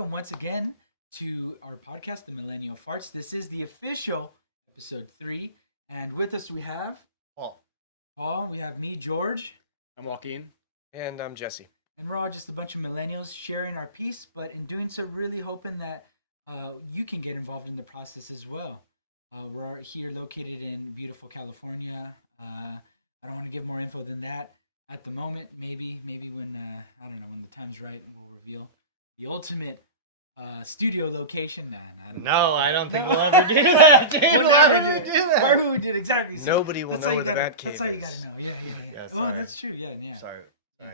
welcome once again to our podcast, The Millennial Farts. This is the official episode 3, and with us we have Paul. We have me, George. I'm Joaquin. And I'm Jesse. And we're all just a bunch of millennials sharing our piece, but in doing so, really hoping that you can get involved in the process as well. We're here located in beautiful California. I don't want to give more info than that at the moment. Maybe when, I don't know, when the time's right, we'll reveal the ultimate studio location. No, I don't think we'll ever do that, dude. Why would we do that? Where would we do exactly? Nobody will know where the Batcave is. That's all you gotta is. know. Yeah. Yeah, Oh, sorry. that's true. Yeah. Sorry,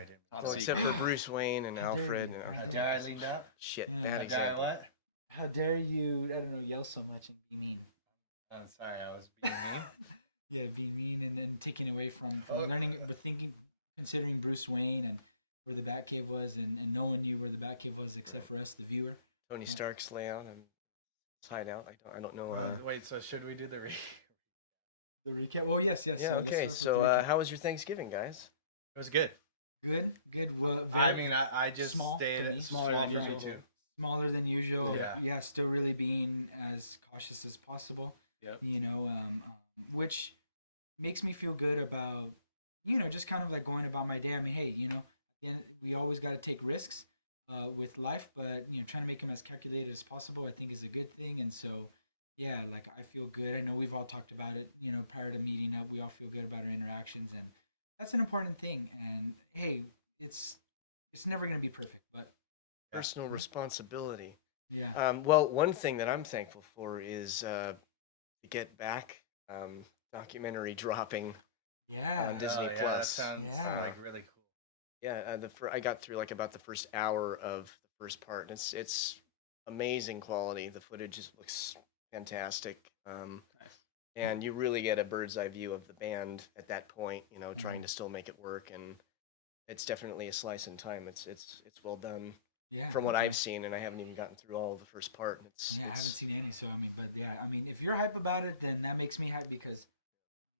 dude. Well, except for Bruce Wayne and Alfred. And How dare I leaned up? Shit, Yeah. bad How dare I example. what? How dare you? I don't know. Yell so much and be mean. I'm sorry, I was being mean. Yeah, be mean and then taking away from learning, but considering Bruce Wayne and where the Batcave was, and no one knew where the Batcave was except for us, the viewer. Tony Stark's layout and his hideout. I don't know. Wait, so should we do the The recap. Well, yes. Yeah. Okay. So, how was your Thanksgiving, guys? It was good. Good. Well, I mean, I just small stayed for me. smaller than for me usual. too. Smaller than usual. Yeah. Still really being as cautious as possible. Yep. Which makes me feel good about, just kind of like going about my day. I mean, hey, we always got to take risks with life, but trying to make them as calculated as possible, I think, is a good thing. And so, yeah, like I feel good. I know we've all talked about it. Prior to meeting up, we all feel good about our interactions, and that's an important thing. And hey, it's never gonna be perfect, but Personal responsibility. yeah. Well, one thing that I'm thankful for is the Get Back documentary dropping Yeah. on Disney That Plus. sounds Yeah. like really cool. Yeah, I got through like about the first hour of the first part, and it's amazing quality. The footage just looks fantastic, Nice. and you really get a bird's eye view of the band at that point. Trying to still make it work, and it's definitely a slice in time. It's well done Yeah. from what I've seen, and I haven't even gotten through all of the first part. And I haven't seen any, so I mean, if you're hype about it, then that makes me hype because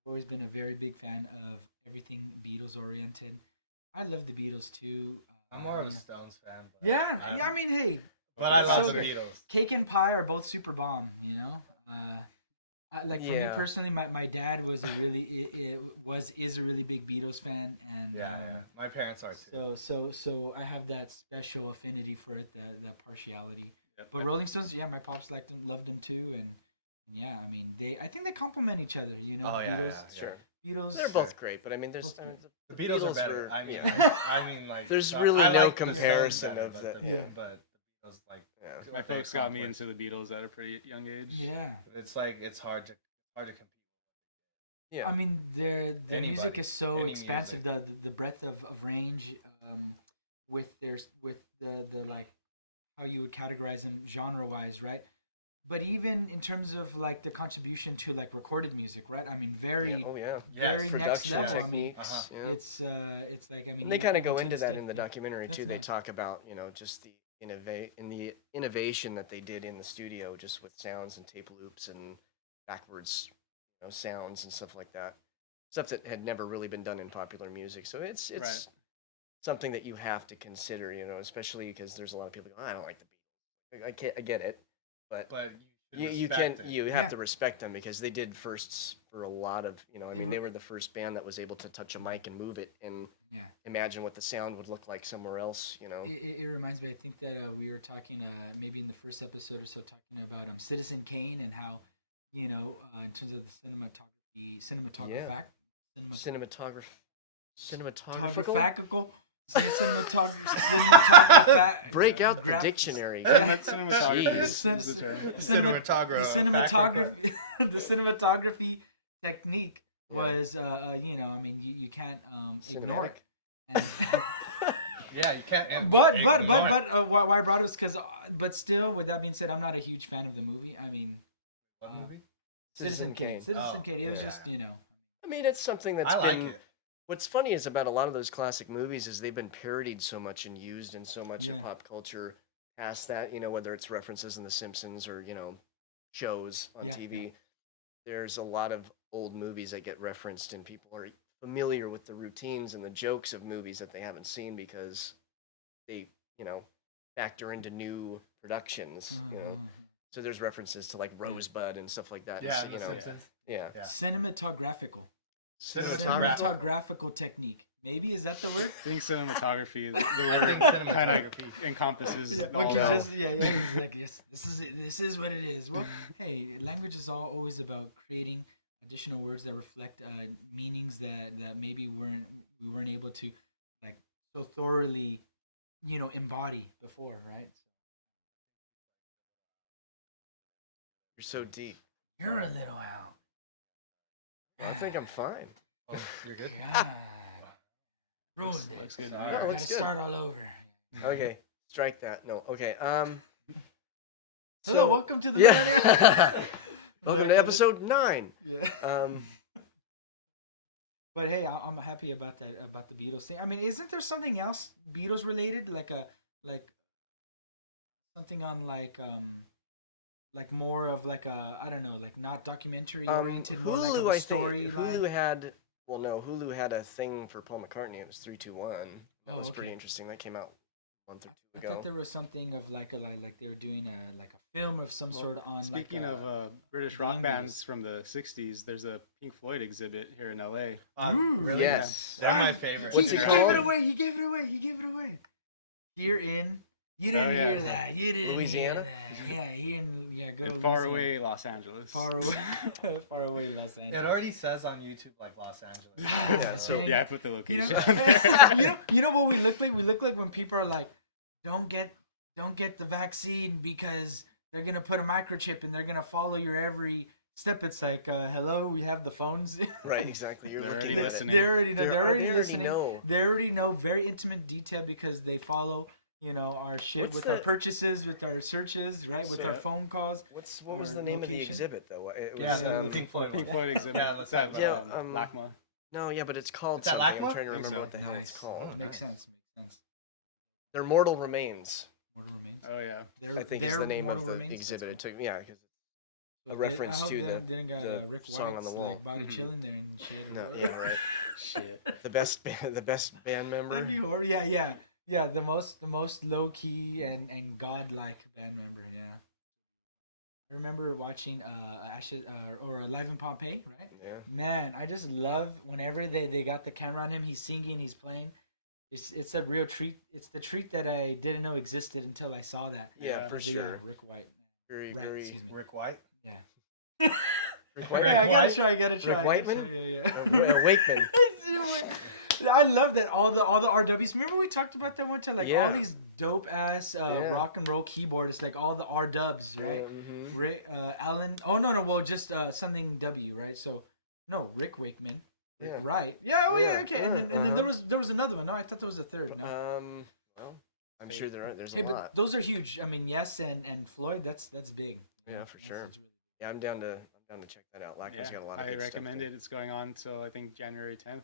I've always been a very big fan of everything Beatles oriented. I love the Beatles too. I'm more of a Stones fan. But I mean, hey, But I it's love so the good. Beatles. Cake and Pie are both super bomb. For me Yeah. personally, my dad was a really is a really big Beatles fan, and Yeah. My parents are too. So I have that special affinity for it, that partiality. Yep. But Rolling Stones, yeah, my pops liked them, loved them too, and yeah, I mean I think they complement each other. Oh, yeah, Beatles, yeah. Sure, Beatles. they're both great, but I mean, there's The Beatles are better. were- I mean, yeah. I mean, like There's I really like no the Stones comparison better, of but the- yeah. But the Beatles, like, Yeah. My I think folks got me complex. into the Beatles at a pretty young age. Yeah, It's like it's hard to compete. Yeah. I mean their music Anybody, is so any expansive. music. The breadth of range, with the like how you would categorize them genre wise, right? But even in terms of like the contribution to like recorded music, right? I mean, very Yeah. Oh yeah. Yes. very Production next level. techniques. Uh-huh. Yeah. It's like I mean, And they kind of go take into a that step- in the documentary too. They Definitely. talk about just the innovation that they did in the studio, just with sounds and tape loops and backwards, sounds and stuff like that. Stuff that had never really been done in popular music. So it's Right. something that you have to consider, especially because there's a lot of people go, I don't like the Beatles. I get it, but But you respect can it. you have Yeah. to respect them because they did firsts for a lot of I mean they were the first band that was able to touch a mic and move it and Yeah. imagine what the sound would look like somewhere else. It reminds me. I think that we were talking maybe in the first episode or so talking about Citizen Kane and how in terms of the cinematography, Yeah. Cinematographical. cinematographical. Break out the dictionary. Cinematography Jeez. is the term. Cinematographer. The cinematography technique Yeah. was, I mean, you can't ignore Cinematic. it. And, Yeah, you can't. but ignore it. why I brought it was because, but still, with that being said, I'm not a huge fan of the movie. I mean, What movie? Citizen Kane. Citizen Oh, Kane. It was yeah. just I mean, it's something that's I like been. it. What's funny is about a lot of those classic movies is they've been parodied so much and used in so much Yeah. of pop culture past that, whether it's references in The Simpsons or, shows on Yeah, TV. There's a lot of old movies that get referenced and people are familiar with the routines and the jokes of movies that they haven't seen because they, factor into new productions. You know, so there's references to like Rosebud and stuff like that. Yeah, and, The you know, Simpsons. yeah. Yeah. Cinematographical. Cinematography. Cinematographical technique. Maybe is that the word? I think cinematography. The I word think kind cinematography. of encompasses Yeah, all okay, that. like this is it. This is what it is. Well, hey, language is always about creating additional words that reflect meanings that maybe we weren't able to like so thoroughly, embody before, right? You're so deep. You're a little out. I think I'm fine. Oh, you're good. God. Looks good. Sorry. No, it Gotta looks good. start all over. Okay, strike that. No, okay. Hello, welcome to the yeah. Welcome to episode 9. Yeah. But hey, I'm happy about that, about the Beatles thing. I mean, isn't there something else Beatles related, like something on like more of like a, I don't know, like not documentary oriented, more like of Hulu, a I think story Hulu line? had. Well, no, Hulu had a thing for Paul McCartney. It was 321. That Oh, was pretty okay. interesting. That came out a month or I two ago. thought there was something of like they were doing a film of some sort on. Speaking like of British rock 90s. bands from the 60s, there's a Pink Floyd exhibit here in LA. Really? Yes. They're my favorite. What's it He called? gave it away. He gave it away. He gave it away. Here in. You didn't Oh, yeah. hear that. You didn't Louisiana? Hear that. Yeah, here in go In to far Louisiana. away Los Angeles. Far away, far away Los It Angeles. already says on YouTube like Los Angeles. Yeah, so- Yeah, I put the You location know, on there. you know what we look like? We look like when people are like, don't get the vaccine because they're gonna put a microchip and they're gonna follow your every step. It's like, hello, we have the phones. Right, exactly. You're They're looking already at listening. They already know. They They're already already listening. know. They already know very intimate detail because they follow, our shit What's with our the- purchases, with our searches, right? With So- our phone calls. it. What was Our the name of the location? exhibit though? It was Yeah, the um, Pink Floyd Pink one. Floyd exhibit. Yeah, let's talk about Yeah, that. LACMA. no, yeah, but it's called It's at something. I'm LACMA? trying to Think remember so. what the hell it's Nice. called. Oh, Makes nice. sense. Makes sense. Their Mortal Remains, Mortal Remains. Oh yeah. I think is Their the name of Mortal the Remains? exhibit. It That's took, yeah, because cool. a reference I hope to they didn't got, the Rick song on the White's, wall. Like, body Mhm. chilling there and shit. No, yeah, right. Shit. The best band member. That'd be horrible. Yeah. The most low key and godlike band member. Yeah. I remember watching Ashes or Live in Pompeii, right? Yeah. Man, I just love whenever they got the camera on him. He's singing, he's playing. It's a real treat. It's the treat that I didn't know existed until I saw that. Yeah, for So, sure. Rick White. Very, Right, very. excuse me. Rick White. Yeah. Rick Whiteman. Yeah, I gotta White? try. I gotta try. Rick Whiteman? Yeah. Wakeman. I love that all the RWs. Remember we talked about that one time, like Yeah. all these dope ass Yeah. rock and roll keyboardists, like all the R dubs, right? Yeah, mhm. Rick, Alan. Oh no, well just something W, right? So no, Rick Wakeman. Yeah. Right. Yeah. Oh yeah. Yeah, Okay. yeah, And then there was another one. No, I thought there was a third. No. Well, I'm sure there's a Hey, but lot. those are huge. I mean, yes, and Floyd. That's big. Yeah, for sure. That's really- Yeah, I'm down to check that out. LACMA's Yeah, got a lot of I good recommend stuff. it. It's going on till I think January 10th.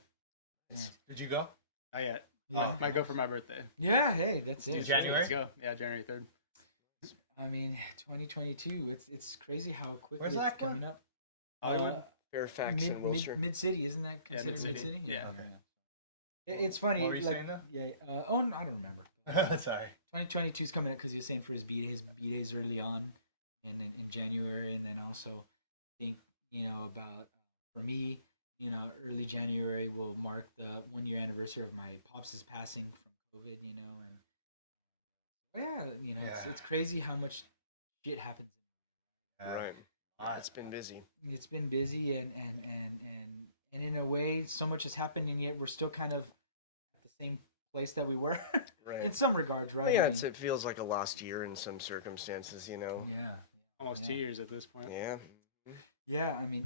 Did you go? Not yet. Oh, Might go for my birthday. Yeah. Hey, that's it. January? Let's go. Yeah, January 3rd. I mean, 2022. It's crazy how quickly Where's it's that coming going? up. Hollywood. Fairfax and Wilshire. Mid city, isn't that Yeah, considered mid-city. Yeah. Okay. It's funny. What were you like, saying, though? Yeah. Oh, no, I don't remember. Sorry. 2022 is coming up because he was saying for his B days early on, and in January, and then also think about for me, early January will mark the 1 year anniversary of my pops' passing from COVID. It's crazy how much shit happens. Right. Alright. It's been busy. It's been busy and in a way so much has happened and yet we're still kind of at the same place that we were Right. in some regards, right? Well, yeah, I mean, it feels like a lost year in some circumstances, yeah. Almost 2 years at this point. Yeah. Yeah, I mean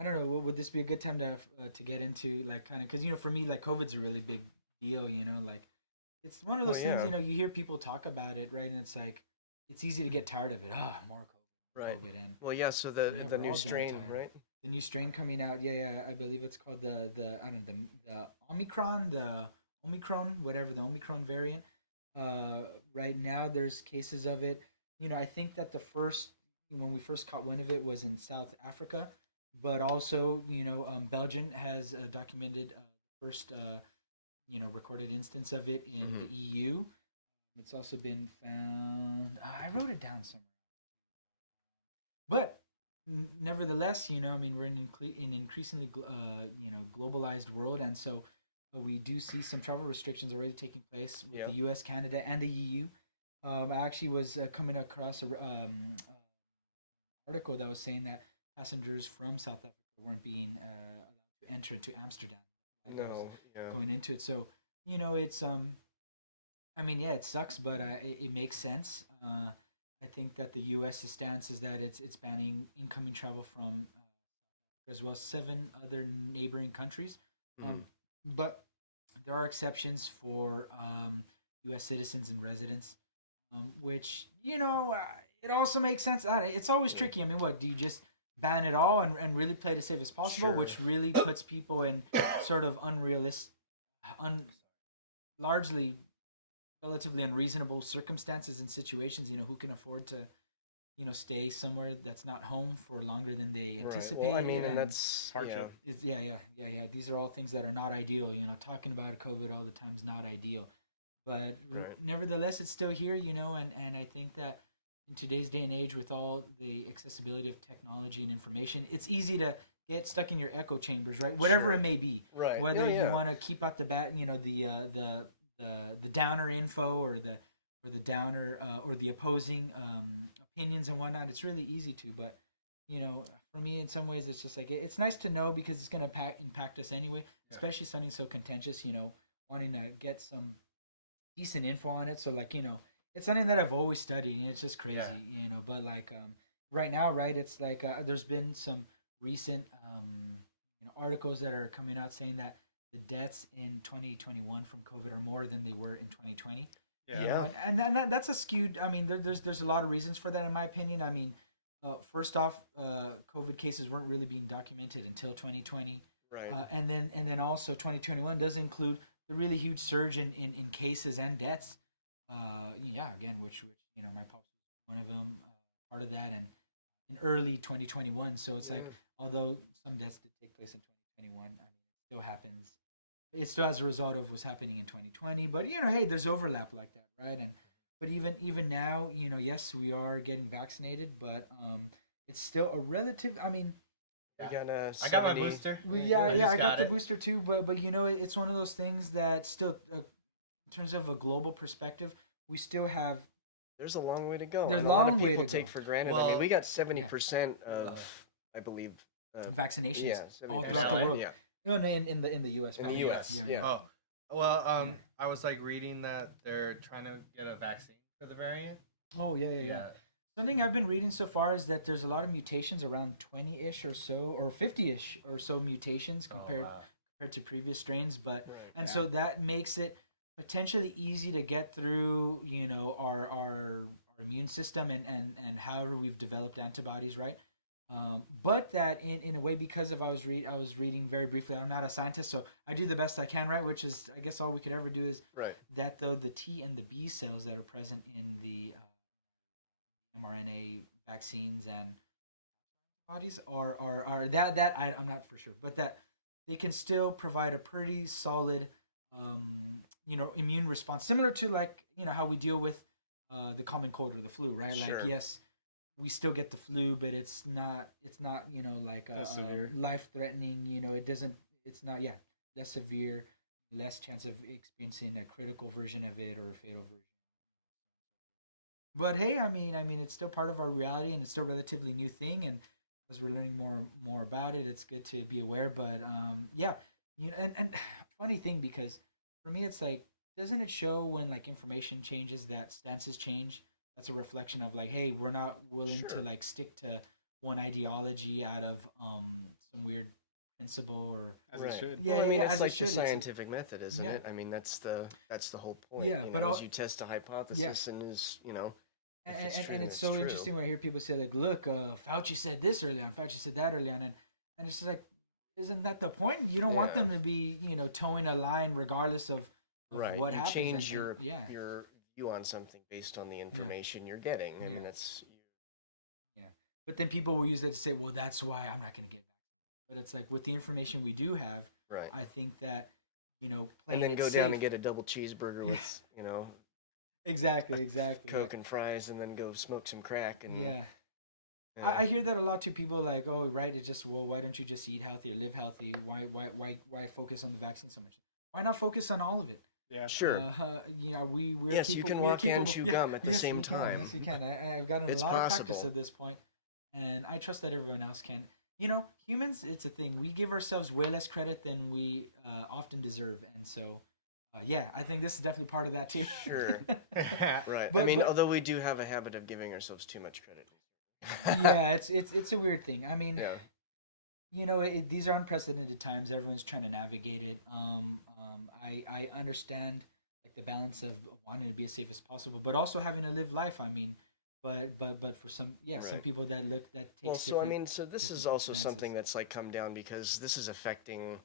I don't know, would this be a good time to get into like kind of cuz for me like COVID's a really big deal, like it's one of those yeah. things, you hear people talk about it, right? And it's like it's easy to get tired of it. More COVID. Right. COVID, and Well, yeah. So the we're new all strain, getting right? the new strain coming out. Yeah, I believe it's called the Omicron, whatever the Omicron variant. Right now, there's cases of it. I think that when we first caught wind of it was in South Africa, but also Belgium has documented first recorded instance of it in Mhm. the EU. It's also been found. I wrote it down somewhere. But nevertheless, I mean, we're in an increasingly, globalized world, and so we do see some travel restrictions already taking place with Yep. the U.S., Canada, and the EU. I actually was coming across a article that was saying that passengers from South Africa weren't being allowed to enter to Amsterdam. That was No, yeah. going into it. So it's I mean, yeah, it sucks, but it makes sense. I think that the U.S.'s stance is that it's banning incoming travel from as well as 7 other neighboring countries. Mhm. But there are exceptions for U.S. citizens and residents, which it also makes sense. It's always Yeah. tricky. I mean, what do you just ban it all and really play it as safe as possible, Sure. which really puts people in sort of unrealistic, largely relatively unreasonable circumstances and situations. Who can afford to stay somewhere that's not home for longer than they Right. anticipate. Well, I mean, and that's Hardship. Yeah, These are all things that are not ideal. Talking about COVID all the time is not ideal, but Right. nevertheless, it's still here. And I think that in today's day and age, with all the accessibility of technology and information, it's easy to get stuck in your echo chambers, right? Whatever Sure. it may be. Right. Whether Yeah. you want to keep out the downer info or the downer or the opposing opinions and whatnot, it's really easy to. But for me, in some ways, it's just like it's nice to know because it's going to impact us anyway. Yeah. Especially something so contentious. Wanting to get some decent info on it. So it's something that I've always studied, and it's just crazy. Yeah. But right now, right, it's like there's been some recent articles that are coming out saying that the deaths in 2021 from COVID are more than they were in 2020. Yeah. And that's a skewed. I mean, there's a lot of reasons for that, in my opinion. I mean, first off, COVID cases weren't really being documented until 2020, Right. and then also 2021 does include the really huge surge in cases and deaths. Again, which my pops was one of them, part of that, and in early 2021. So it's like, Yeah. although some deaths did take place in 2021, I mean, it still happens. It's still as a result of what's happening in 2020. But hey, there's overlap like that, right? But even now, yes, we are getting vaccinated, but it's still a relative. I mean, We got a I got my 70 booster. I just got the it. booster too. But it's one of those things that still, in terms of a global perspective, we still have. There's a long way to go. There's And a lot long of way people to take go. for granted. I Well, mean, we got 70% of, I believe. Vaccinations. Yeah, all 70%. throughout the world. Yeah. No, in the U.S. In the probably, U.S. Yeah. Oh, well, I was like reading that they're trying to get a vaccine for the variant. Oh yeah. Something I've been reading so far is that there's a lot of mutations, around 20-ish or so, or 50-ish or so mutations compared to previous strains. But Right. and so that makes it potentially easy to get through, our immune system and however we've developed antibodies, right? But that in a way, because I was reading very briefly. I'm not a scientist, so I do the best I can, right? Which is, I guess, all we could ever do is Right. that though the T and the B cells that are present in the mRNA vaccines and bodies are that I'm not for sure, but that they can still provide a pretty solid, immune response, similar to how we deal with the common cold or the flu, right? Sure. Like, yes, we still get the flu, but it's not like severe. life threatening. It's not less severe, less chance of experiencing a critical version of it or a fatal version. But hey, I mean, it's still part of our reality, and it's still a relatively new thing. And as we're learning more about it, it's good to be aware. But and funny thing, because for me, it's like, doesn't it show when information changes that stances change? That's a reflection of hey, we're not willing Sure. to stick to one ideology out of some weird principle or. As Right. it should. Yeah, Well, I mean, yeah, it's as it like should. the It's- scientific method, isn't Yeah. it? I mean, that's the whole point. Yeah, You but know, all- as you test a hypothesis and is, if it's true, And then it's it's so true. interesting when I hear people say look, Fauci said this early on, Fauci said that early on, and it's just like, isn't that the point? You don't want Yeah. them to be towing a line regardless of Right. what You happens. change And- your view on something based on the information you're getting. I Yeah. mean, that's But then people will use it to say, well, that's why I'm not going to get back. But it's like, with the information we do have, right. I think that playing And then it go down safe. and get a double cheeseburger with, Exactly. Coke and fries, and then go smoke some crack. And Yeah. yeah, I hear that a lot too. People are like, oh, right, it's just, well, why don't you just eat healthy or live healthy? Why focus on the vaccine so much? Why not focus on all of it? Yeah. sure. We're Yes, you can we're walk and capable. chew Yeah, gum at the yes, same we can. time. Yes, we can. I've gotten It's a lot of practice possible. at this point, and I trust that everyone else can. Humans, it's a thing. We give ourselves way less credit than we often deserve, and so, yeah, I think this is definitely part of that too. Sure. Right. But- I mean, but- although we do have a habit of giving ourselves too much credit. Yeah, it's a weird thing. I mean, Yeah. these are unprecedented times. Everyone's trying to navigate it. I understand like the balance of wanting to be as safe as possible, but also having to live life. I mean, but for some some Right. people that takes Well, so I different- mean, so this is different also stances. something that's like come down because this is affecting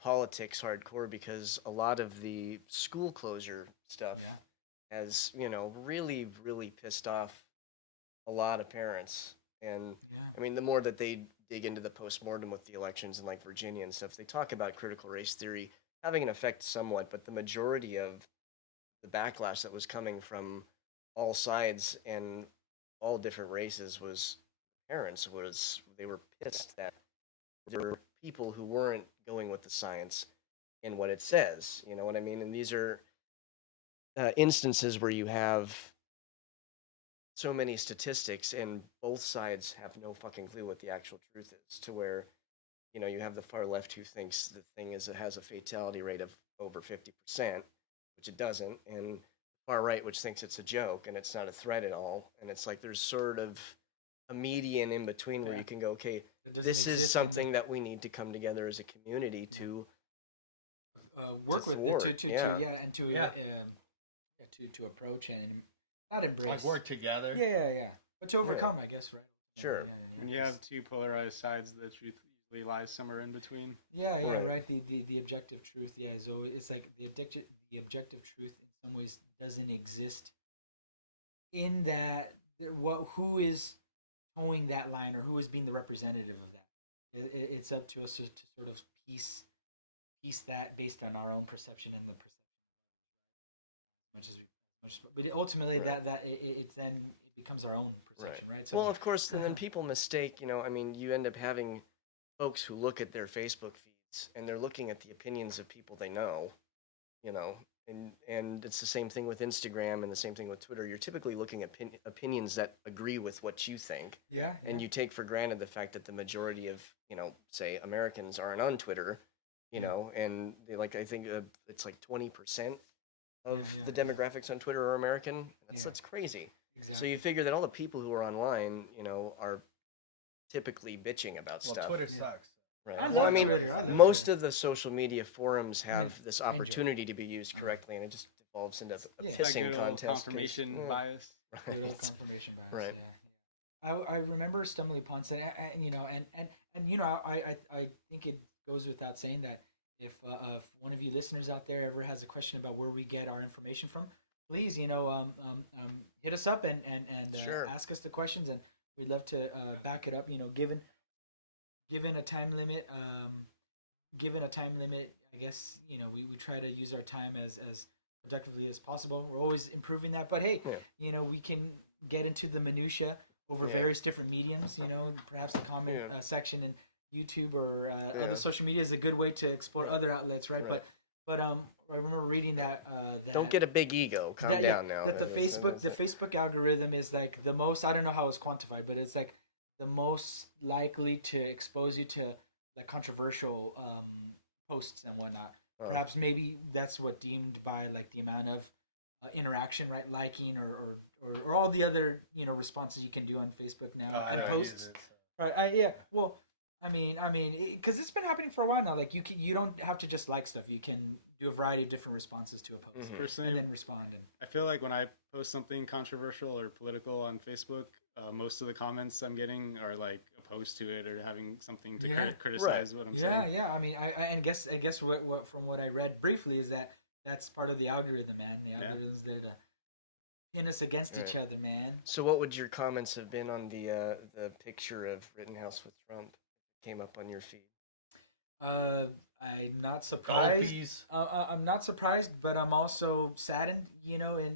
politics hardcore because a lot of the school closure stuff Yeah. has, really, really pissed off a lot of parents. And Yeah. I mean, the more that they dig into the postmortem with the elections in like Virginia and stuff, they talk about critical race theory having an effect somewhat, but the majority of the backlash that was coming from all sides and all different races was parents was they were pissed that there were people who weren't going with the science and what it says. You know what I mean? And these are instances where you have so many statistics and both sides have no fucking clue what the actual truth is, to where you have the far left who thinks the thing is it has a fatality rate of over 50%, which it doesn't, and far right which thinks it's a joke and it's not a threat at all. And it's like there's sort of a median in between where Yeah. you can go, okay, It doesn't this is exist something that we need to come together as a community to work with thwart, it, yeah. and Yeah. to approach and not embrace. Like work together. Yeah. But to overcome, I guess, right? Sure. When you have two polarized sides, the truth usually lies somewhere in between. Yeah, Right. right. The objective truth, so it's like the objective truth in some ways doesn't exist in that who is towing that line or who is being the representative of that. It's up to us to sort of piece that based on our own perception and the perception but ultimately Right. that it then becomes our own perception, right? So Well, of course, and then people mistake, I mean, you end up having folks who look at their Facebook feeds and they're looking at the opinions of people they know, and it's the same thing with Instagram and the same thing with Twitter. You're typically looking at opinions that agree with what you think, yeah, and you take for granted the fact that the majority of, say Americans aren't on Twitter, and they, like I think it's like 20% of Yeah. the demographics on Twitter are American. Yeah. That's crazy. exactly. So you figure that all the people who are online, are typically bitching about Well, stuff. Twitter Yeah. sucks. Right. I Well, I love mean, Twitter. I love most Twitter. of the social media forums have this I enjoy it. opportunity to be used correctly, and it just devolves into a Yeah. That pissing good old contest. 'Cause- confirmation yeah, bias. Good old right. confirmation bias. Right. Yeah. I remember stumbling upon saying, and I think it goes without saying that if one of you listeners out there ever has a question about where we get our information from, please, hit us up and Sure. ask us the questions, and we'd love to back it up. Given a time limit, I guess we try to use our time as productively as possible. We're always improving that, but hey, Yeah. we can get into the minutia over Yeah. various different mediums. Perhaps the comment Yeah. section in YouTube or Yeah. other social media is a good way to explore Right. other outlets, right? Right. But I remember reading that. Don't get a big ego. Calm down now. That the That's- Facebook algorithm is like the most. I don't know how it's quantified, but it's like the most likely to expose you to like controversial posts and whatnot. Oh. Perhaps maybe that's what deemed by like the amount of interaction, right? Liking or all the other responses you can do on Facebook now I and don't posts. use it. So. Right. Yeah. Well, I mean, because it's been happening for a while now. Like you don't have to just like stuff. You can do a variety of different responses to a post, Mhm. Personally, and then respond. And I feel like when I post something controversial or political on Facebook, most of the comments I'm getting are like opposed to it or having something to Yeah. criticize what I'm saying. yeah. I mean, I guess what from what I read briefly is that's part of the algorithm, man. The algorithm's there to pin us against each Right. other, man. So, what would your comments have been on the picture of Rittenhouse with Trump? Came up on your feed. I'm not surprised. Gulpies. I'm not surprised, but I'm also saddened. And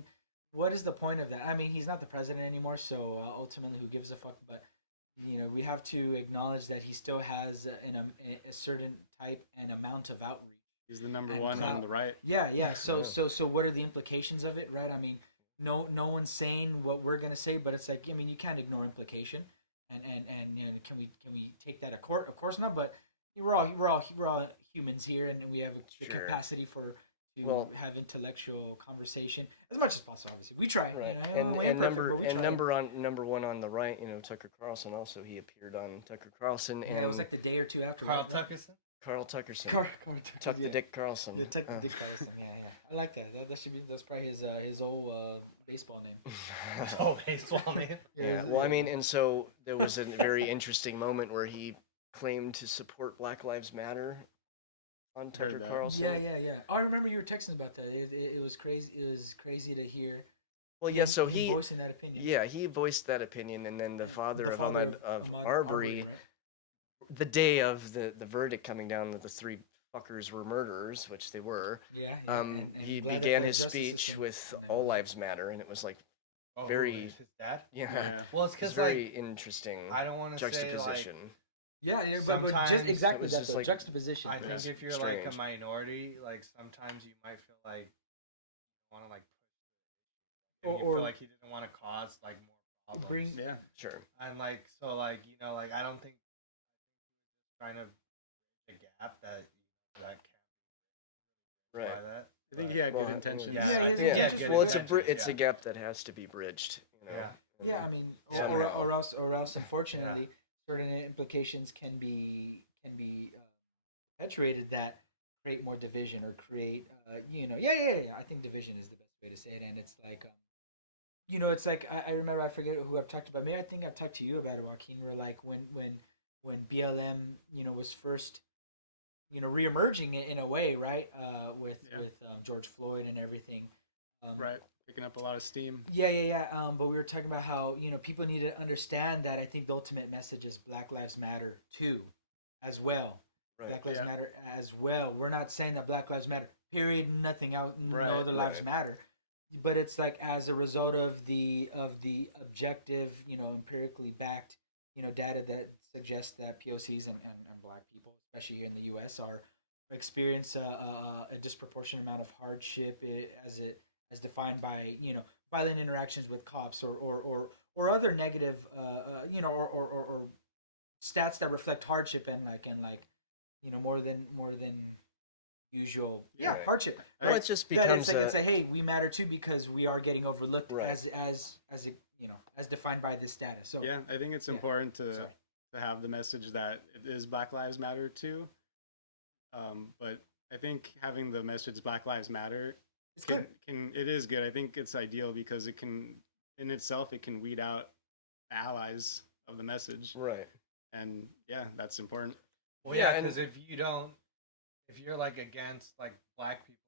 what is the point of that? I mean, he's not the president anymore, so ultimately, who gives a fuck? But we have to acknowledge that he still has a certain type and amount of outreach. He's the number one on the right. Yeah. So what are the implications of it, right? I mean, no one's saying what we're gonna say, but it's like, I mean, you can't ignore implication, and can we take that to court? Of course not, but we're all humans here, and we have the capacity to have intellectual conversation as much as possible. Obviously, we try. Right, number one on the right, Tucker Carlson. Also, he appeared on Tucker Carlson, and it was like the day or two after. Carl Tuckerson. Carl Tuckerson. Tuck the Dick Carlson. Yeah, Tuck the Dick Carlson. Yeah. I like that. That's probably his old baseball name. His old baseball name. Yeah. Well, I mean, and so there was a very interesting moment where he claimed to support Black Lives Matter on Tucker Carlson. Yeah. Oh, I remember you were texting about that. It was crazy. It was crazy to hear. Well, yeah. So he voicing that opinion. Yeah, he voiced that opinion, and then the father of Ahmaud Arbery, right? the day of the verdict coming down that the three fuckers were murderers, which they were. Yeah. And he began his speech with "All Lives Matter," and it was like very his dad. Yeah. Well, it's because very interesting. I don't want to juxtaposition. Yeah, but just exactly that just like, juxtaposition. I think if you're strange. like a minority, like sometimes you might feel like you want to like push, you feel like he didn't want to cause like more problems. Sure. And like so, like like I don't think trying to the gap that can't right. That. I think he had good intentions. It's a gap that has to be bridged. Yeah, I mean, or else, unfortunately, certain implications can be perpetuated that create more division or create, I think division is the best way to say it, and it's like, it's like I remember, I forget who I've talked about. Maybe I think I've talked to you about it, Joaquin. Where like when BLM, was first, reemerging in a way, right? With George Floyd and everything. Right, picking up a lot of steam. Yeah. But we were talking about how people need to understand that. I think the ultimate message is Black Lives Matter too, as well. Right. Black Lives Matter as well. We're not saying that Black Lives Matter. Period. Nothing out. No other lives matter. But it's like as a result of the objective, empirically backed, data that suggests that POCs and Black people, especially here in the U.S., experience a disproportionate amount of hardship as defined by violent interactions with cops or other negative or stats that reflect hardship and more than usual hardship. Well, right? It just becomes it's like, hey, we matter too because we are getting overlooked as defined by this data. So yeah, I think it's important to have the message that it is Black Lives Matter too. But I think having the message Black Lives Matter it is good. I think it's ideal because it can weed out allies of the message. Right. And that's important. Well, yeah, because if you're like against like Black people,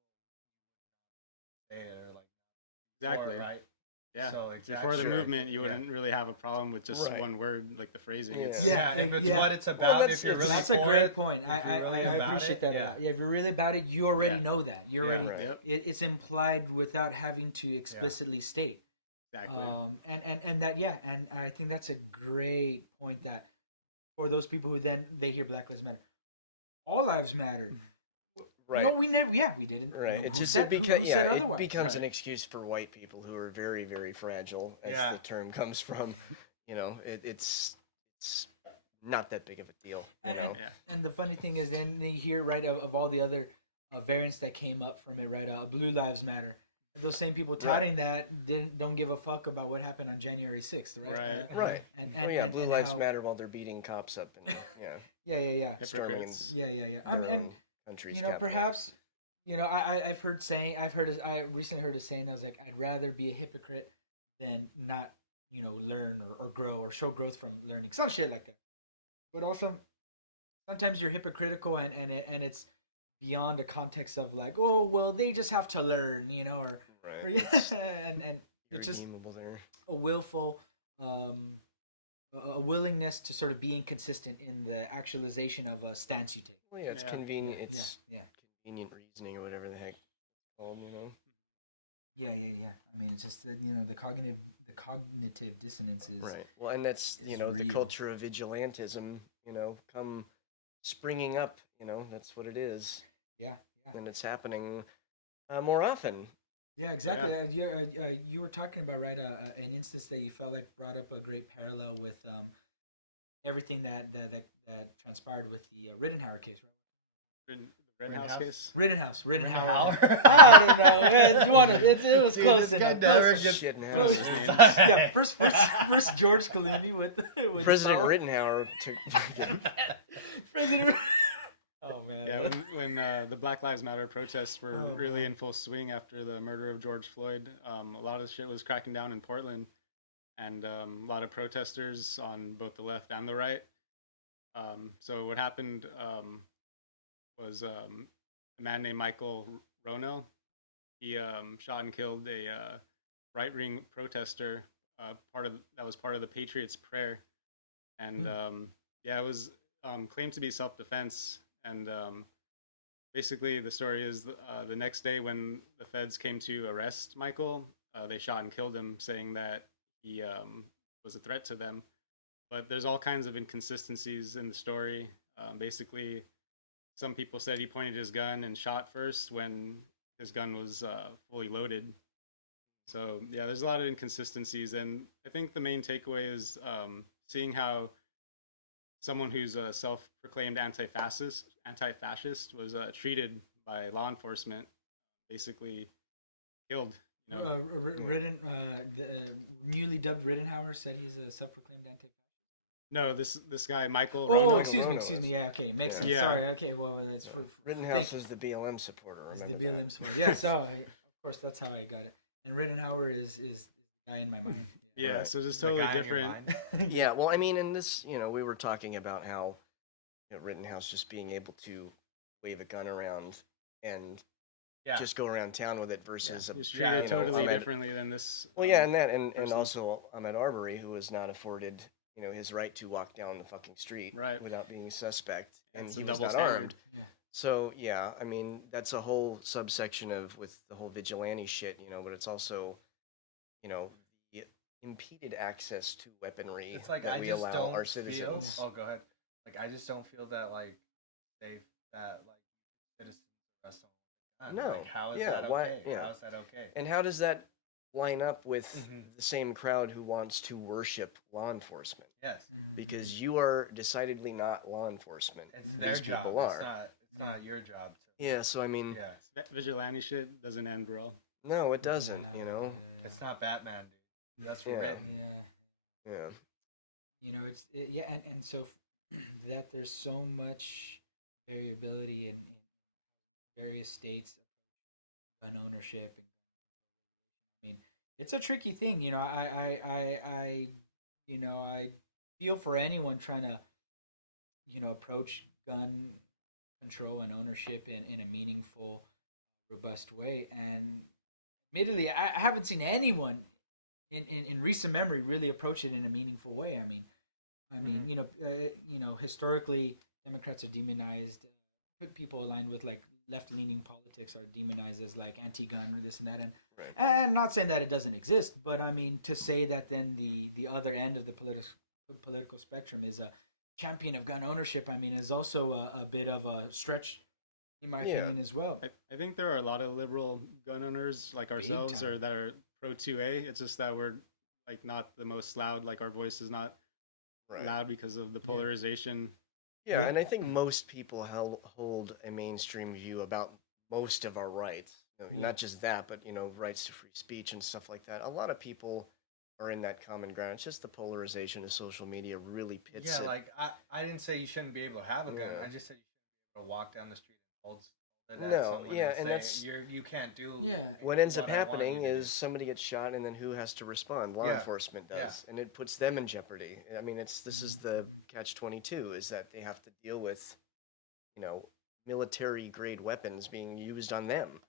they're like exactly right. Yeah. So before the movement, you wouldn't really have a problem with just one word, like the phrasing. Yeah. If it's what it's about, if you're really that's a great point. I appreciate that. Yeah, if you're really about it, you already know that. You already it's implied without having to explicitly state. Exactly. And that and I think that's a great point that for those people who then they hear Black Lives Matter, all lives matter. Right. No, we never. Yeah, we didn't. Right. It becomes an excuse for white people who are very, very fragile, as the term comes from. It's not that big of a deal. And the funny thing is, then you hear of all the other variants that came up from it. Right. Blue Lives Matter. Those same people touting that don't give a fuck about what happened on January 6th, right? Right. And Blue Lives Matter while they're beating cops up and storming their own country's capital. Perhaps, I recently heard a saying. I was like, I'd rather be a hypocrite than not, learn or grow or show growth from learning. Some shit like that. But also, sometimes you're hypocritical and it's beyond the context of like, oh, well, they just have to learn, or and it's just there. A willful, a willingness to sort of be inconsistent in the actualization of a stance you take. Well, yeah, it's convenient. It's yeah. convenient reasoning or whatever the heck it's called, you know. Yeah. I mean, it's just that, the cognitive dissonance is Right. Well, and that's the real. culture of vigilantism. Come springing up. That's what it is. Yeah. And it's happening more often. Yeah, exactly. You were talking about an instance that you felt like brought up a great parallel with everything that transpired with the Rittenhouse case, right? Rittenhouse case? Rittenhouse. I don't know. Yeah, you want to? It was Dude, close this guy enough. never Close gets Shit in close. house. Yeah, first George Clooney with President Saul. Rittenhouse took. President. Oh man. Yeah, when the Black Lives Matter protests were really in full swing after the murder of George Floyd, a lot of shit was cracking down in Portland, and a lot of protesters on both the left and the right. So what happened was a man named Michael Rono. He shot and killed a right-wing protester. That was part of the Patriots' prayer, and it was claimed to be self-defense. And basically, the story is the next day when the feds came to arrest Michael, they shot and killed him, saying that he was a threat to them. But there's all kinds of inconsistencies in the story. Basically, some people said he pointed his gun and shot first when his gun was fully loaded. So, yeah, there's a lot of inconsistencies. And I think the main takeaway is seeing how someone who's a self-proclaimed anti-fascist was treated by law enforcement, basically killed. The newly dubbed Rittenhouse said he's a self-proclaimed anti-fascist. No, this guy Michael. Oh, Rono. excuse me. Yeah, okay, makes sense. Yeah. Sorry. Okay, well, that's for Rittenhouse is the BLM supporter. Remember the that? BLM supporter. Yeah, so of course that's how I got it. And Rittenhouse is the guy in my mind. Yeah, Right. so just totally different. Yeah, well, I mean, in this, we were talking about how Rittenhouse just being able to wave a gun around and just go around town with it versus He's treated totally differently than this. Well, yeah, and also Ahmaud Arbery, who was not afforded his right to walk down the fucking street without being a suspect, and he was not armed. Yeah. So yeah, I mean that's a whole subsection with the whole vigilante shit, but it's also the impeded access to weaponry that we allow our citizens. Oh, go ahead. Like I just don't feel that citizens arrest someone. No. Like, how is that okay? Yeah. How is that okay? And how does that line up with the same crowd who wants to worship law enforcement? Yes. Because you are decidedly not law enforcement. It's their job. People are. It's not your job. Yeah, so I mean... Yeah. Vigilante shit doesn't end well. No, it doesn't, It's not Batman, dude. That's forbidden. Yeah. And so that there's so much variability in various states gun ownership. I mean, it's a tricky thing. I feel for anyone trying to, approach gun control and ownership in a meaningful, robust way. And admittedly, I haven't seen anyone in recent memory really approach it in a meaningful way. I mean, historically, Democrats are demonized. People aligned with left-leaning politics are demonized as anti-gun or this and that. And I'm not saying that it doesn't exist, but I mean to say that then the other end of the political spectrum is a champion of gun ownership, I mean, is also a bit of a stretch, in my opinion, as well. I think there are a lot of liberal gun owners like ourselves, or that are pro 2A. It's just that we're not the most loud. Our voice is not loud because of the polarization. Yeah, and I think most people hold a mainstream view about most of our rights. Not just that, but rights to free speech and stuff like that. A lot of people are in that common ground. It's just the polarization of social media really pits it. Yeah, I didn't say you shouldn't be able to have a gun. I just said you shouldn't be able to walk down the street and hold that's you can't do. Yeah. What ends up happening is somebody gets shot, and then who has to respond? Law enforcement does, and it puts them in jeopardy. I mean, this is the catch-22 is that they have to deal with, military grade weapons being used on them.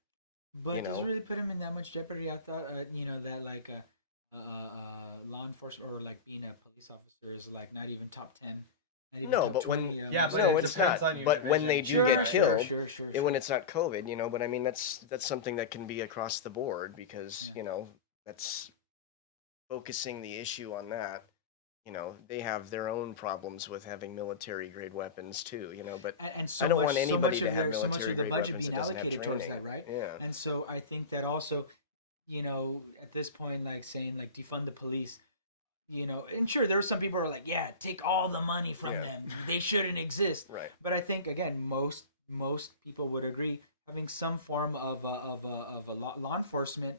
But does it really put them in that much jeopardy? I thought, that law enforcement or being a police officer is not even top 10 Not even No, top but when 20, Yeah, but no, it it's depends not. on your But when they division. do get killed, sure. when it's not COVID, you know. But I mean, that's something that can be across the board because you know that's focusing the issue on that. You know, they have their own problems with having military grade weapons too. You know, but and so I don't much, want so anybody much to of have their, so much military of the grade budget weapons that being doesn't have allocated towards training. that, right? Yeah. And so I think that also, you know, at this point, like saying like defund the police, you know, and sure, there are some people who are like, yeah, take all the money from Yeah. them, they shouldn't exist. Right. But I think again, most people would agree having some form of a law enforcement,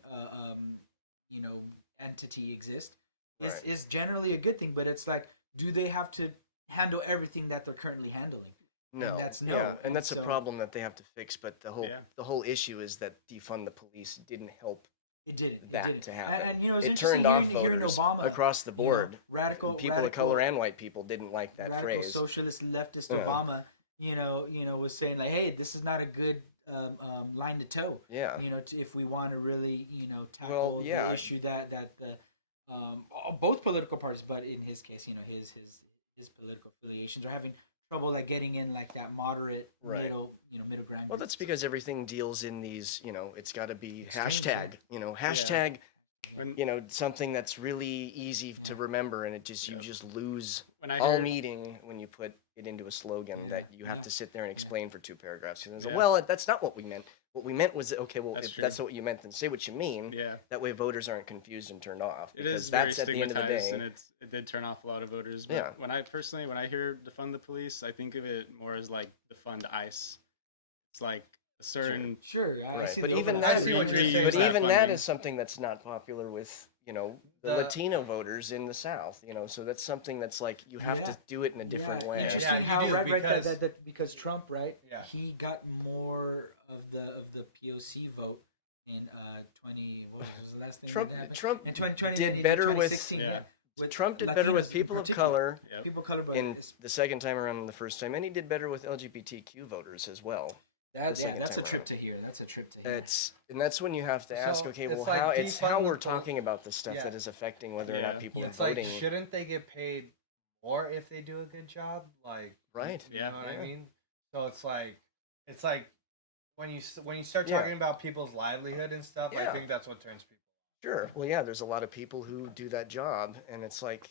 you know, entity exist Right. is generally a good thing. But it's like, do they have to handle everything that they're currently handling? No. And that's no. Yeah, and that's so a problem that they have to fix. But the Yeah. whole issue is that defund the police didn't help It didn't. that it didn't. to happen. And, you know, It turned off hearing voters Obama, across the board. You know, radical People of color and white people didn't like that radical phrase. socialist leftist Yeah. Obama, you know, was saying like, hey, this is not a good line to toe. Yeah. You know, if we want to really, you know, tackle the issue that the both political parties, but in his case, you know, his political affiliations are having trouble like getting in like that moderate middle ground. Well, that's because everything deals in these, you know, it's got to be Extremes, hashtag, you know, hashtag, When, you know, something that's really easy to remember, and it just you just lose when I all hear, meaning when you put it into a slogan that you have to sit there and explain for 2 paragraphs. And Yeah. well, that's not what we meant. What we meant was okay. Well, That's if true. that's what you meant, then say what you mean. yeah, That way, voters aren't confused and turned off. it Because is that's very at the end of the stigmatized, day. and it did turn off a lot of voters. But Yeah. when I hear defund the police, I think of it more as like defund ICE. It's like a certain Sure, I Right, see but the even overlap. I see what you're Use saying. But that even that funding. is something that's not popular with, you know, the The- Latino voters in the South, you know, so that's something that's like you have to Yeah. do it in a different way. Interesting Yeah, you how, do, right, because- that because Trump, right? Yeah. He got more of the POC vote in 20. What was the last thing? Trump that happened? Trump in 2020 did in better with 2016, Yeah. Trump did better with Latinos in people of particular. color Yep. People of color, but in the second time around than the first time, and he did better with LGBTQ voters as well. that's second a time trip around. to hear. That's a trip to hear. And that's when you have to ask, So, okay, it's well, like how defund we're the talking about the stuff Yeah. that is affecting whether or Yeah. not people It's are like, voting. shouldn't they get paid more if they do a good job? Like, Right. You Yeah. know what Yeah. I mean? So it's like when you start Yeah. talking about people's livelihood and stuff, Yeah. I think that's what turns people. Sure. Well, yeah, there's a lot of people who do that job, and it's like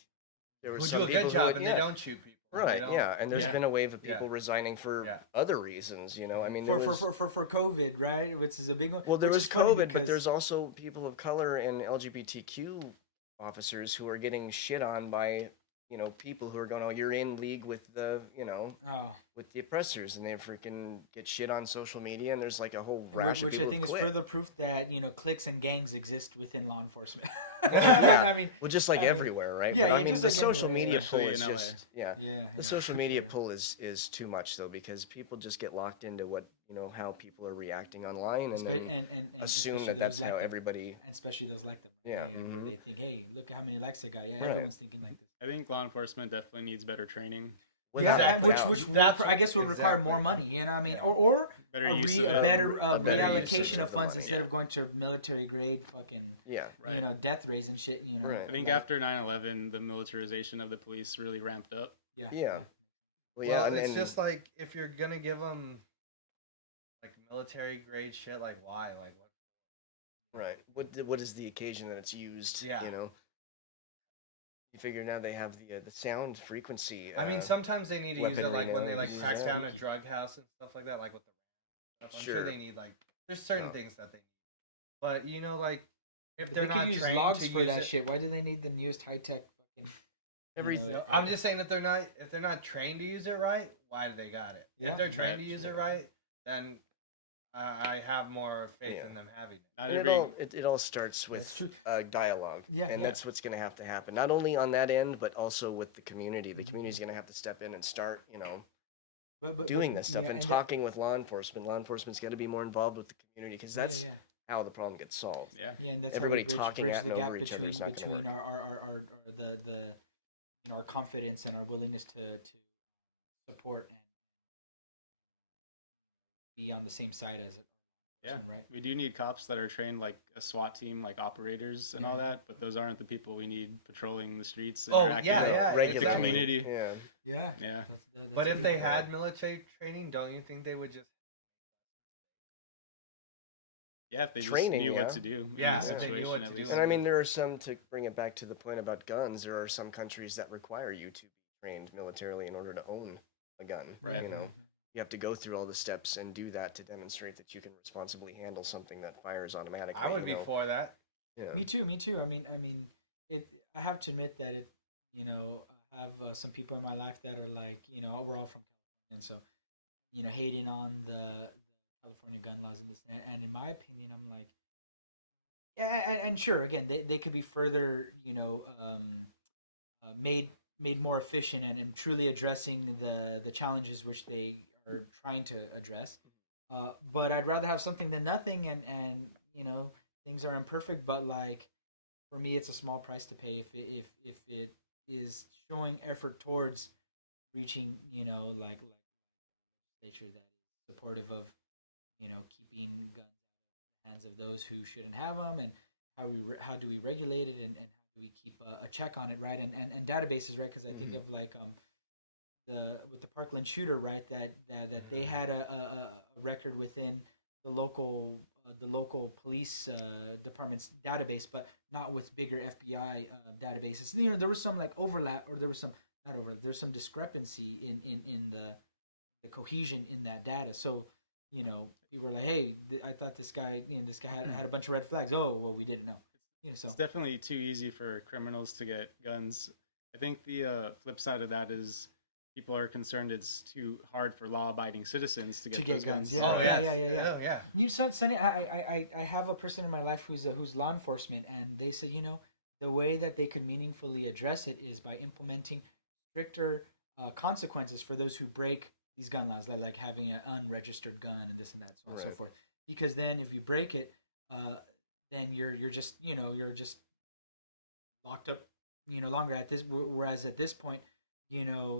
there were Who some do a people good who job would, and yeah. they don't shoot people. and they Right, don't- yeah, and there's Yeah. been a wave of Yeah. people resigning for Yeah. other reasons, you know. I mean, there was for COVID, right? Which is a big one. well, there which was is funny COVID, but because- there's also people of color and LGBTQ officers who are getting shit on by, you know, people who are going, "Oh, you're in league with the, you know, Oh. with the oppressors," and they freaking get shit on social media, and there's like a whole rash of which people I who think is quit. further proof that cliques and gangs exist within law enforcement. Yeah. I mean, Well, just like I mean, everywhere, right? yeah, but I yeah, mean, just the like social everywhere, media especially pull is in LA. just, yeah. yeah, The social media pull is too much though, because people just get locked into what, you know, how people are reacting online, and then and assume especially that that's those how like them. everybody. And especially those like them. Yeah, They mhm. think, hey, look at how many likes they got. Yeah, Right. everyone's thinking like this. I think law enforcement definitely needs better training, Without Yeah, a doubt. which That's I guess would require more exactly. money. You know, what I mean, Yeah. or better a, use re, of a it. better, a better reallocation usage of of the funds money. instead of going to military grade fucking Yeah, Right. death rays and shit. You know, Right. I think like- after 9/11, the militarization of the police really ramped up. yeah. Well, Well, yeah, and, it's and just like if you're gonna give them like military grade shit, like why? Like what? right. What is the occasion that it's used? Yeah. You know. You figure now they have the sound frequency. I mean, sometimes they need to use it weaponry like when now, they like use crack that. down a drug house and stuff like that, like with the stuff. I'm sure Sure. they need like there's certain No. things that they need, but you know, like if But they're they not could use trained logs to for use that it, shit. Why do they need the newest high tech fucking? everything. you know, I'm just saying that if they're not trained to use it right, why do they got it? Yeah. If they're trained Right. to use it right, then I have more faith Yeah. in them having it. Not And every it all starts That's with true. dialogue, Yeah, and yeah. that's what's going to have to happen. Not only on that end, but also with the community. The community's going to have to step in and start, you know, doing this stuff yeah, and that- talking with law enforcement. Law enforcement's got to be more involved with the community because that's yeah. how the problem gets solved. yeah. Yeah, and that's Everybody how we talking bridge at and the over gap each other is not gonna between work. Our our confidence and our willingness to support and be on the same side as Yeah, right? we do need cops that are trained like a SWAT team, like operators and all that. But those aren't the people we need patrolling the streets. And regularly. the community. Yeah. But if they had military training, don't you think they would just? Yeah, if they training, just knew what to do. If they knew what to do. And I mean, there are some, to bring it back to the point about guns, there are some countries that require you to be trained militarily in order to own a gun. Right. You know, you have to go through all the steps and do that to demonstrate that you can responsibly handle something that fires automatically. I would be for that. Yeah. Me too. I mean, I have to admit that I have some people in my life that are like, we're all from California, and so, hating on the California gun laws and this, and in my opinion, I'm like, yeah, and sure, again, they could be further, made more efficient and truly addressing the challenges which they are trying to address. But I'd rather have something than nothing, and things are imperfect, but like for me, it's a small price to pay if it is showing effort towards reaching, like nature that is supportive of, keeping guns in the hands of those who shouldn't have them, and how do we regulate it, and how do we keep a check on it, right? And databases, right? Because I think of like with the Parkland shooter, right? That they had a record within the local police department's database, but not with bigger FBI databases. There was some like overlap, or there was some not over. There's some discrepancy in the cohesion in that data. So, people were like, "Hey, I thought this guy had a bunch of red flags." Oh, well, we didn't know. So it's definitely too easy for criminals to get guns. I think the flip side of that is people are concerned it's too hard for law-abiding citizens to get those guns. Yeah. Sonny, I have a person in my life who's law enforcement, and they said, the way that they could meaningfully address it is by implementing stricter consequences for those who break these gun laws, like having an unregistered gun and this and that, so on and so forth. Because then, if you break it, then you're just locked up, longer at this. Whereas at this point,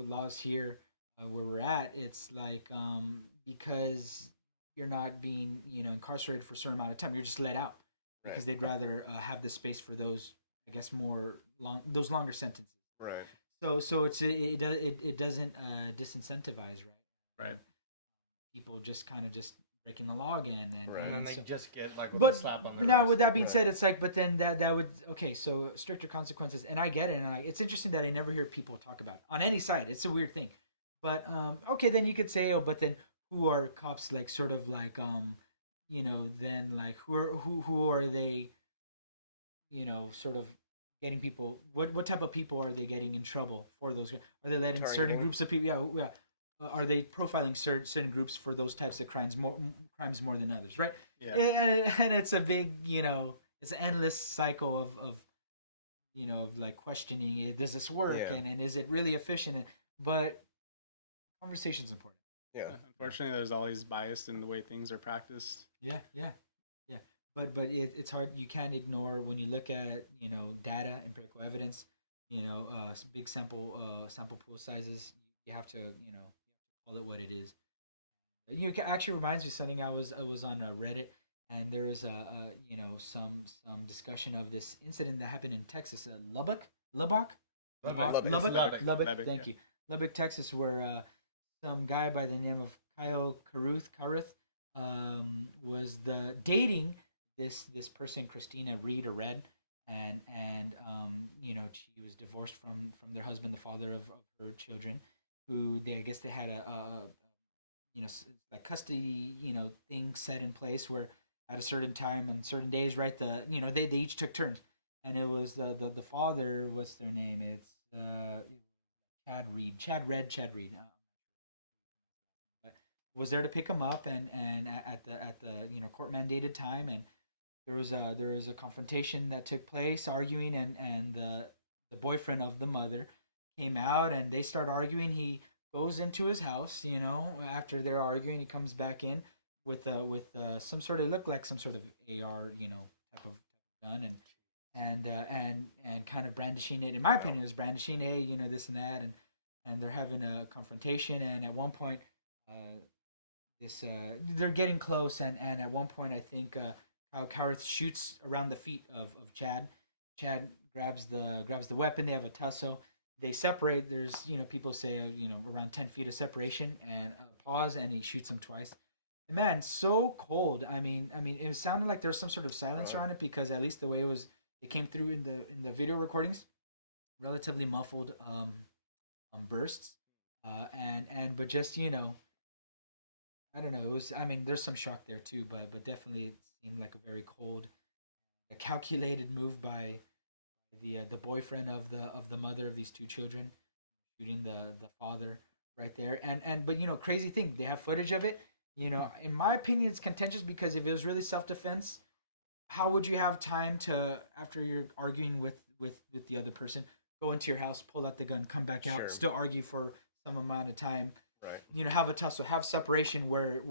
laws here where we're at, it's like because you're not being incarcerated for a certain amount of time, you're just let out because they'd rather have the space for those, I guess, those longer sentences. Right. So it doesn't disincentivize, right? People just kind of just breaking the law again, and then they just get like a slap on their wrist. Now, with that being said, it's like, but then that would so stricter consequences, and I get it, and it's interesting that I never hear people talk about it on any side. It's a weird thing, but then you could say, but then who are cops like, sort of like then like who are they, sort of getting people? What type of people are they getting in trouble for those? Are they letting certain groups of people? Yeah. Are they profiling certain groups for those types of crimes more than others, right? Yeah. And it's a big, it's an endless cycle of like questioning, does this work, and is it really efficient? But conversation's important. Yeah. Unfortunately, there's always bias in the way things are practiced. Yeah. But it's hard. You can't ignore when you look at data, empirical evidence, big sample pool sizes. You have to call it what it is. Actually reminds me of something. I was on Reddit, and there was some discussion of this incident that happened in Texas, Lubbock. Thank you. Lubbock, Texas, where some guy by the name of Kyle Caruth was dating this person, Christina Reed or Red, and she was divorced from their husband, the father of her children, who I guess they had a custody thing set in place where at a certain time on certain days, right, they each took turns, and it was the father, what's their name, it's Chad Reed was there to pick him up, and at the court mandated time, and there was a confrontation that took place, arguing, and the boyfriend of the mother came out, and they start arguing. He goes into his house, after they're arguing. He comes back in with some sort of, looked like some sort of AR, type of gun, and kind of brandishing it. In my opinion, it was brandishing, this and that, and they're having a confrontation. And at one point, this they're getting close, and at one point I think Cowarth shoots around the feet of Chad. Chad grabs the weapon. They have a tussle. They separate. There's people say around 10 feet of separation and pause, and he shoots him twice. And man, so cold. I mean, it sounded like there was some sort of silencer on it because at least the way it came through in the video recordings, relatively muffled bursts, but just I don't know. It was. I mean, there's some shock there too, but definitely it seemed like a very cold, a calculated move by the boyfriend of the mother of these two children, shooting the father right there. But crazy thing, they have footage of it. In my opinion, it's contentious because if it was really self defense, how would you have time to, after you're arguing with the other person, go into your house, pull out the gun, come back out, still argue for some amount of time. Right. Have a tussle, have separation where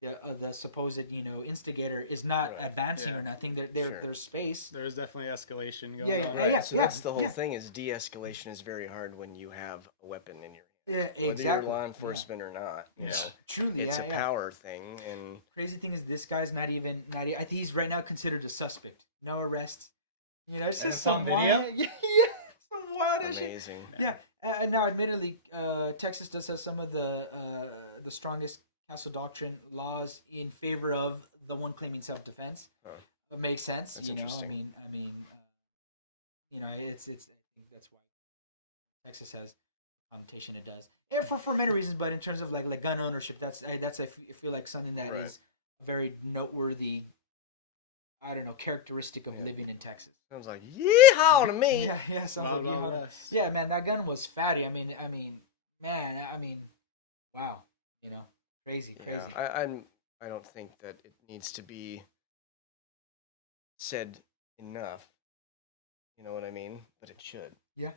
the supposed instigator is not advancing or nothing. There's space. There's definitely escalation going on. Right. So that's the whole thing. Is de-escalation is very hard when you have a weapon in your hand. Yeah, whether you're law enforcement or not. Truly, it's a power thing. And crazy thing is, this guy's not even. I think he's right now considered a suspect. No arrests. It's just on video. Some wild amazing. Shit. Yeah. Now, admittedly, Texas does have some of the strongest Castle Doctrine laws in favor of the one claiming self-defense. It makes sense. That's interesting. I mean, it's. I think that's why Texas has the connotation it does. Yeah, for many reasons, but in terms of like gun ownership, that's I feel like something that is a very noteworthy. I don't know, characteristic of living in Texas. Sounds like yeehaw to me. Yeah, sounds like yeehaw. Yeah, man, that gun was fatty. I mean, wow, crazy. Yeah, I don't think that it needs to be said enough. You know what I mean? But it should. Yeah.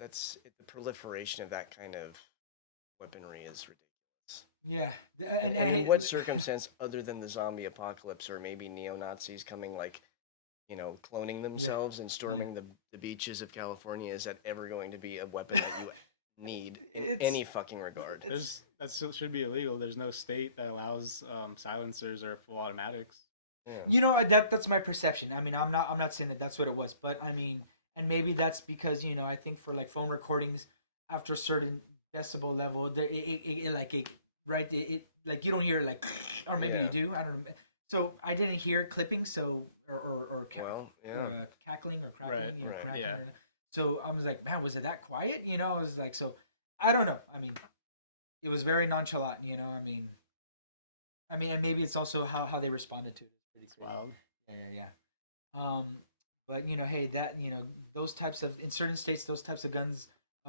That's the proliferation of that kind of weaponry is ridiculous. Yeah. And in what circumstance other than the zombie apocalypse or maybe neo-Nazis coming cloning themselves and storming the beaches of California, is that ever going to be a weapon that you need in any fucking regard? That still should be illegal. There's no state that allows silencers or full automatics. Yeah. That's my perception. I mean, I'm not saying that that's what it was, but I mean, and maybe that's because I think for like phone recordings after a certain decibel level, like you don't hear like, or maybe you do. I don't know. So I didn't hear clipping, or cackling or crackling, right. So I was like, man, was it that quiet? I was like, so I don't know. I mean, it was very nonchalant. I mean, and maybe it's also how they responded to it. It's pretty crazy. Wild. Yeah. But hey, that those types of, in certain states, those types of guns,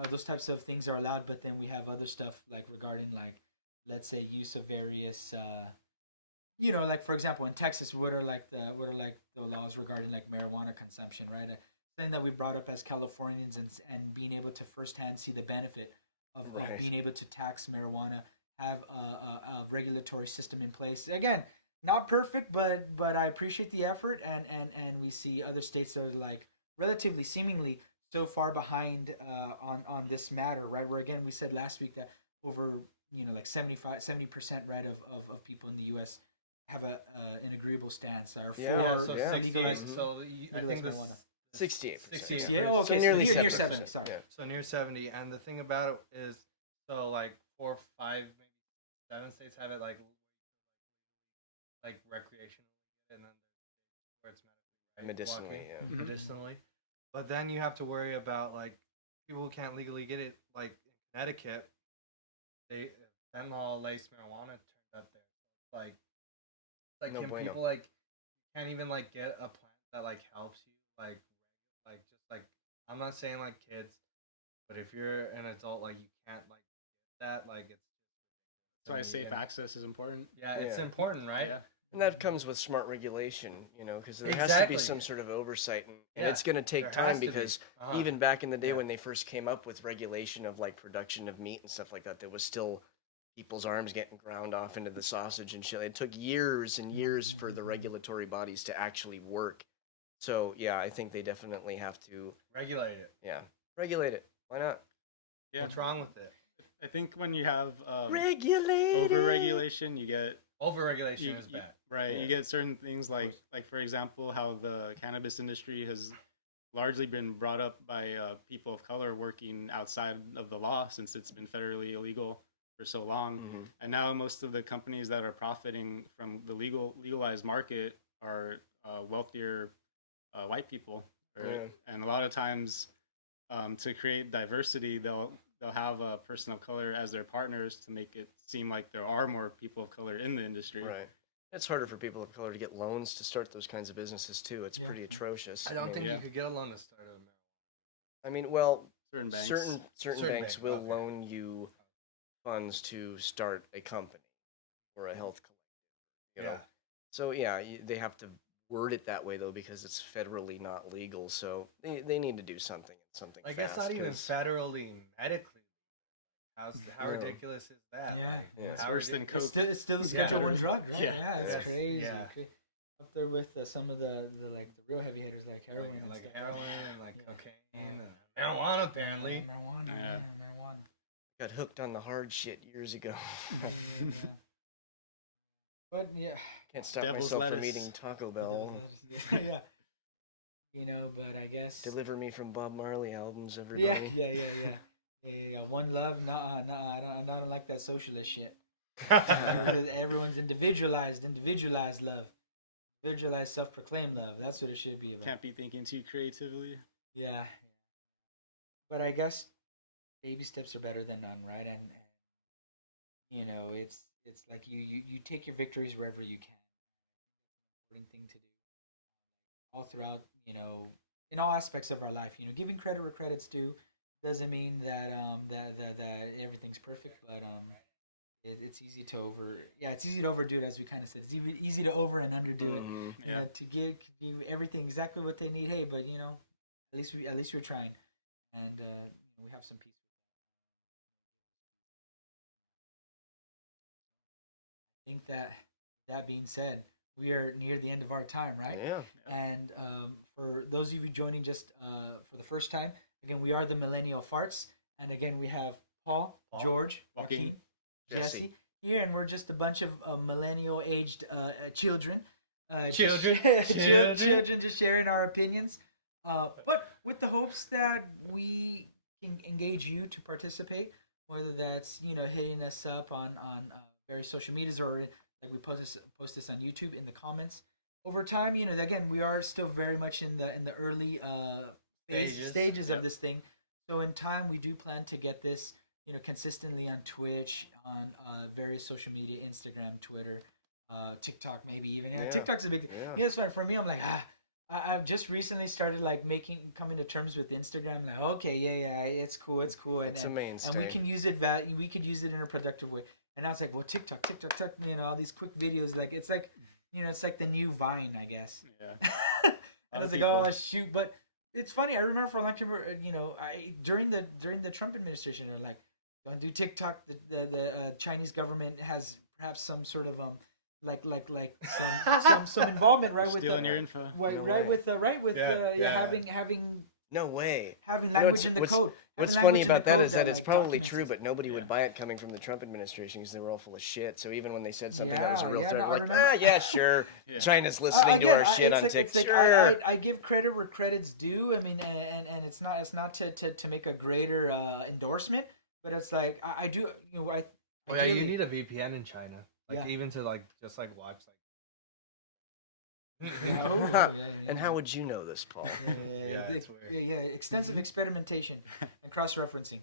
those types of things are allowed. But then we have other stuff like regarding like, let's say, use of various, like for example, in Texas, what are the laws regarding like marijuana consumption, right? Thing that we brought up as Californians and being able to firsthand see the benefit of being able to tax marijuana, have a regulatory system in place. Again, not perfect, but I appreciate the effort, and we see other states that are like relatively seemingly so far behind on this matter, right? Where again, we said last week that over like 70% right of people in the U.S. have an agreeable stance. Or so 68. So I think this 68%. 68%. Yeah, okay, so nearly 70%. 70%. Yeah. So near 70. And the thing about it is, so like 4, 5, maybe 7 states have it like recreational, and then where it's medicinally, medicinally. But then you have to worry about like people who can't legally get it. Like in Connecticut, fentanyl laced marijuana turned up there. Like no can bueno. People like can't even like get a plant that like helps you like just like, I'm not saying like kids, but if you're an adult, like you can't like get that, like it's. That's why safe access is important. Yeah, it's important, right? Yeah. And that comes with smart regulation, because there has to be some sort of oversight, and it's going to take time because even back in the day when they first came up with regulation of like production of meat and stuff like that, there was still people's arms getting ground off into the sausage and shit. It took years and years for the regulatory bodies to actually work. So yeah, I think they definitely have to regulate it. Yeah, regulate it. Why not? Yeah. What's wrong with it? I think when you have Regulated. over-regulation, you get Overregulation is bad. right. Yeah. You get certain things like for example, how the cannabis industry has largely been brought up by people of color working outside of the law since it's been federally illegal for so long, Mhm. and now most of the companies that are profiting from the legalized market are wealthier white people, Yeah. and a lot of times to create diversity, they'll have a person of color as their partners to make it seem like there are more people of color in the industry. Right. It's harder for people of color to get loans to start those kinds of businesses too. It's pretty atrocious. I don't think yeah. you could get a loan to start a marijuana. I mean, well, Certain banks. certain Certain banks bank, will okay. loan you funds to start a company or a health collective. You know. So yeah, they have to word it that way though because it's federally not legal. So they need to do something Like fast. it's not even 'cause- federally medically. How No. ridiculous is that? Yeah. Like, Yeah. It's how worse than ridiculous- coke. It's still a Yeah. Schedule One drug, right? Yeah. Yeah, it's Yes. crazy. Yeah. Up there with some of the like the real heavy hitters like heroin, and like stuff. heroin and like Yeah. cocaine, and marijuana apparently. Marijuana, Yeah. marijuana. Got hooked on the hard shit years ago. Yeah. But yeah, Can't stop Devil's myself from lettuce. eating Taco Bell. yeah. But I guess. Deliver me from Bob Marley albums, Yeah, everybody. yeah. One love. Nah, I don't like that socialist shit. Because everyone's individualized love, individualized self-proclaimed love. That's what it should be about. Can't be thinking too creatively. Yeah. But I guess baby steps are better than none, right? And it's like you take your victories wherever you can. Important thing to do all throughout, in all aspects of our life. Giving credit where credit's due doesn't mean that that everything's perfect, but it's easy to overdo it, as we kind of said. It's easy to over and underdo it. Mhm. Yeah. To give everything exactly what they need. Hey, but at least we're trying, and we have some peace. I think that being said, we are near the end of our time, right? Yeah. And for those of you joining just for the first time, again, we are the Millennial Farts, and again, we have Paul, George, Joaquin, Jesse here, and we're just a bunch of millennial-aged children. Children. Children, just sharing our opinions, but with the hopes that we can engage you to participate, whether that's hitting us up on various social medias, or like we post this on YouTube in the comments. Over time, again, we are still very much in the early stages of this thing. So in time, we do plan to get this consistently on Twitch, on various social media, Instagram, Twitter, TikTok, maybe even. Yeah. TikTok's a big. Yeah. For me, I'm like I've just recently started like coming to terms with Instagram. Like, okay, yeah, it's cool, and, It's a mainstay. and we can use it. We could use it in a productive way. And now it's like, well, TikTok, all these quick videos. Like it's like, it's like the new Vine, I guess. Yeah. And I was like, oh shoot, but it's funny. I remember for a long time, during the Trump administration, they're like, don't do TikTok. The Chinese government has perhaps some sort of some involvement, right? Stealing your info. Having No way. language in the code. What's Having funny language in the about that code is that it's probably documents true, it. but nobody would buy it coming from the Trump administration because they were all full of shit. So even when they said something that was a real threat, I we're like, remember. yeah, sure. Yeah. China's listening to our shit on TikTok. Sure. I give credit where credit's due. I mean, and it's not to make a greater endorsement, but it's like I do. Oh yeah, you need a VPN in China, like Yeah. even to just watch And how would you know this, Paul? Yeah, it's weird. Yeah, extensive experimentation and cross-referencing.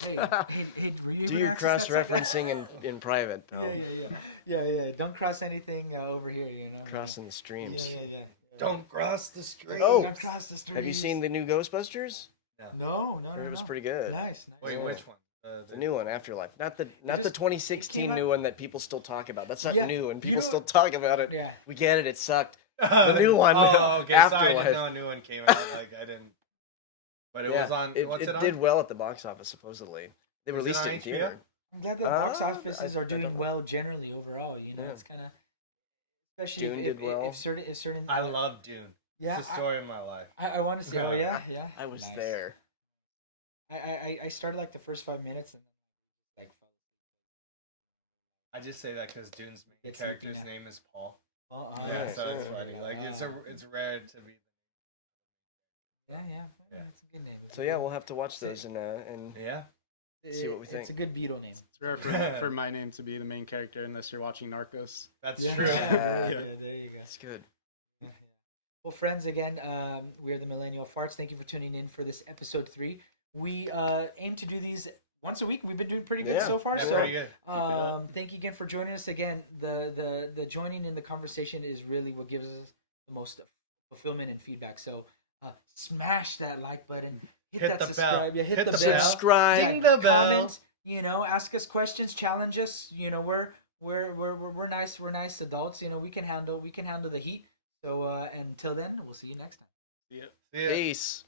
Hey, were you Do gonna your ask us that? cross-referencing in private, pal. Yeah. Don't cross anything over here, Crossing the streams. Yeah. Don't cross the street. Oh, Don't cross the streets. Have you seen the new Ghostbusters? No. Heard it was pretty good. Nice. Wait, Yeah. which one? The new one, Afterlife. Not the It 2016 came new out- one that people still talk about. That's not Yeah, new, and you people know- still talk about it. Yeah. We get it. It sucked. The new one, Oh, okay. Sorry, I Afterlife. didn't know a new one came out. I didn't. But it was on. What's it it on? did well at the box office, supposedly. They Is it released on it in HBO? theater. I'm glad that box Ah, offices I are doing don't know. well generally overall. Yeah. It's kind of especially Dune if, did well. If certain I love Dune. yeah. It's the story of my life. I want to see. Oh yeah. I was Nice. there. I started like the first 5 minutes and I just say that because Dune's main It's character's looking at- name is Paul. Yeah, Yeah, so it's yeah. funny. Like it's rare to be. yeah. Yeah. It's a good name. So yeah, we'll have to watch those and Yeah. see what we It's think. a good Beatle name. It's rare for my name to be the main character unless you're watching Narcos. That's Yeah. true. Yeah, Yeah. there you go. It's good. Yeah. Well, friends, again, we are the Millennial Farts. Thank you for tuning in for this episode 3. We aim to do these once a week. We've been doing pretty good so far. Yeah, So, pretty good. thank you again for joining us. Again, the joining in the conversation is really what gives us the most fulfillment and feedback. So, smash that like button. Hit that the subscribe. bell. Yeah, hit Hit the the bell. bell. Subscribe. Ding the bell. Comment. You know, ask us questions, challenge us. You know, we're nice. We're nice adults. You know, we can handle the heat. So until then, we'll see you next time. Yeah. See ya. Peace.